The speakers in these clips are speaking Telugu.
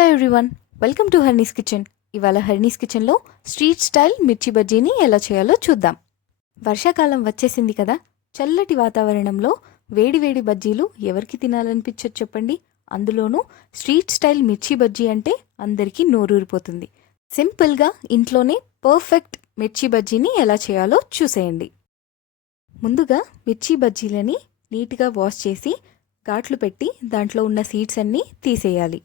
Hello everyone, welcome to హర్నీస్ kitchen. ఇవాళ హర్నీస్ కిచెన్లో స్ట్రీట్ స్టైల్ మిర్చి బజ్జీని ఎలా చేయాలో చూద్దాం. వర్షాకాలం వచ్చేసింది కదా, చల్లటి వాతావరణంలో వేడివేడి బజ్జీలు ఎవరికి తినాలనిపించదు చెప్పండి. అందులోనూ స్ట్రీట్ స్టైల్ మిర్చి బజ్జీ అంటే అందరికీ నోరూరిపోతుంది. సింపుల్గా ఇంట్లోనే పర్ఫెక్ట్ మిర్చి బజ్జీని ఎలా చేయాలో చూసేయండి. ముందుగా మిర్చి బజ్జీలని నీట్గా వాష్ చేసి ఘాట్లు పెట్టి దాంట్లో ఉన్న సీడ్స్ అన్నీ తీసేయాలి.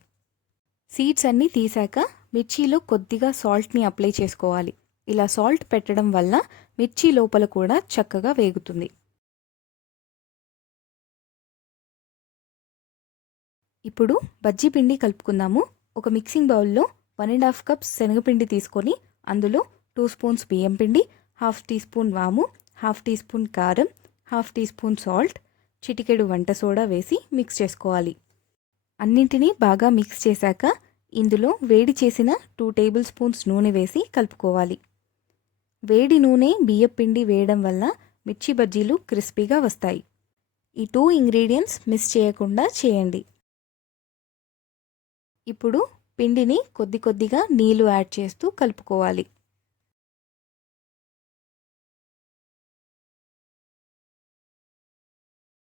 సీడ్స్ అన్నీ తీసాక మిర్చిలో కొద్దిగా సాల్ట్ని అప్లై చేసుకోవాలి. ఇలా సాల్ట్ పెట్టడం వల్ల మిర్చి లోపల కూడా చక్కగా వేగుతుంది. ఇప్పుడు బజ్జీ పిండి కలుపుకుందాము. ఒక మిక్సింగ్ బౌల్లో 1.5 కప్స్ శనగపిండి తీసుకొని అందులో 2 స్పూన్స్ బియ్యం పిండి, 1/2 టీ స్పూన్ వాము, 1/2 టీ స్పూన్ కారం, 1/2 టీ స్పూన్ సాల్ట్, చిటికెడు వంట సోడా వేసి మిక్స్ చేసుకోవాలి. అన్నింటినీ బాగా మిక్స్ చేశాక ఇందులో వేడి చేసిన 2 టేబుల్ స్పూన్స్ నూనె వేసి కలుపుకోవాలి. వేడి నూనె బియ్యం పిండి వేయడం వల్ల మిర్చి బజ్జీలు క్రిస్పీగా వస్తాయి. ఈ 2 ఇంగ్రీడియంట్స్ మిస్ చేయకుండా చేయండి. ఇప్పుడు పిండిని కొద్ది కొద్దిగా నీళ్లు యాడ్ చేస్తూ కలుపుకోవాలి.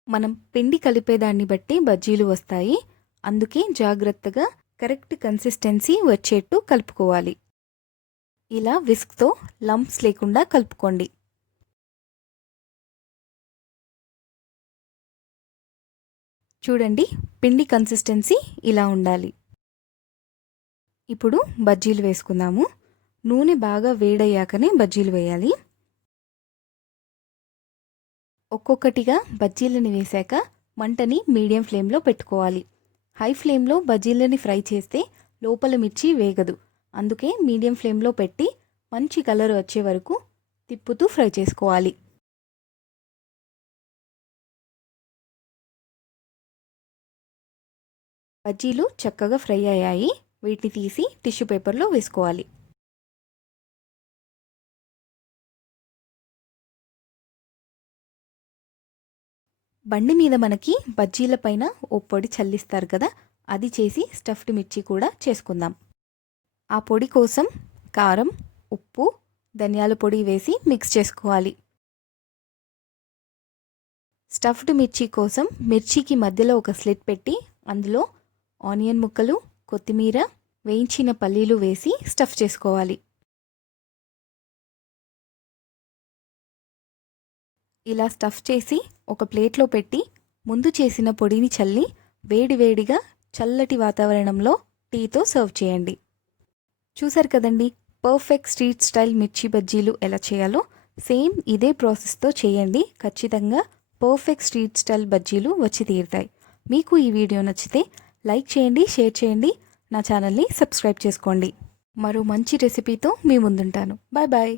మనం పిండి కలిపేదాన్ని బట్టి బజ్జీలు వస్తాయి. అందుకే జాగ్రత్తగా కరెక్ట్ కన్సిస్టెన్సీ వచ్చేట్టు కలుపుకోవాలి. ఇలా విస్క్తో లంప్స్ లేకుండా కలుపుకోండి. చూడండి, పిండి కన్సిస్టెన్సీ ఇలా ఉండాలి. ఇప్పుడు బజ్జీలు వేసుకుందాము. నూనె బాగా వేడయ్యాకనే బజ్జీలు వేయాలి. ఒక్కొక్కటిగా బజ్జీలని వేశాక మంటని మీడియం ఫ్లేమ్లో పెట్టుకోవాలి. హై ఫ్లేమ్లో బజ్జీలని ఫ్రై చేస్తే లోపల మిర్చి వేగదు. అందుకే మీడియం ఫ్లేమ్లో పెట్టి మంచి కలర్ వచ్చే వరకు తిప్పుతూ ఫ్రై చేసుకోవాలి. బజ్జీలు చక్కగా ఫ్రై అయ్యాయి. వీటిని తీసి టిష్యూ పేపర్లో వేసుకోవాలి. బండి మీద మనకి బజ్జీల పైన ఓ పొడి చల్లిస్తారు కదా, అది చేసి స్టఫ్డ్ మిర్చి కూడా చేసుకుందాం. ఆ పొడి కోసం కారం, ఉప్పు, ధనియాల పొడి వేసి మిక్స్ చేసుకోవాలి. స్టఫ్డ్ మిర్చి కోసం మిర్చికి మధ్యలో ఒక స్లిట్ పెట్టి అందులో ఆనియన్ ముక్కలు, కొత్తిమీర, వేయించిన పల్లీలు వేసి స్టఫ్ చేసుకోవాలి. ఇలా స్టఫ్ చేసి ఒక ప్లేట్లో పెట్టి ముందు చేసిన పొడిని చల్లి వేడివేడిగా చల్లటి వాతావరణంలో టీతో సర్వ్ చేయండి. చూసారు కదండి, పర్ఫెక్ట్ స్ట్రీట్ స్టైల్ మిర్చి బజ్జీలు ఎలా చేయాలో. సేమ్ ఇదే ప్రాసెస్తో చేయండి. ఖచ్చితంగా పర్ఫెక్ట్ స్ట్రీట్ స్టైల్ బజ్జీలు వచ్చి తీరుతాయి. మీకు ఈ వీడియో నచ్చితే లైక్ చేయండి, షేర్ చేయండి, నా ఛానల్ని సబ్స్క్రైబ్ చేసుకోండి. మరో మంచి రెసిపీతో మీ ముందుంటాను. Bye bye.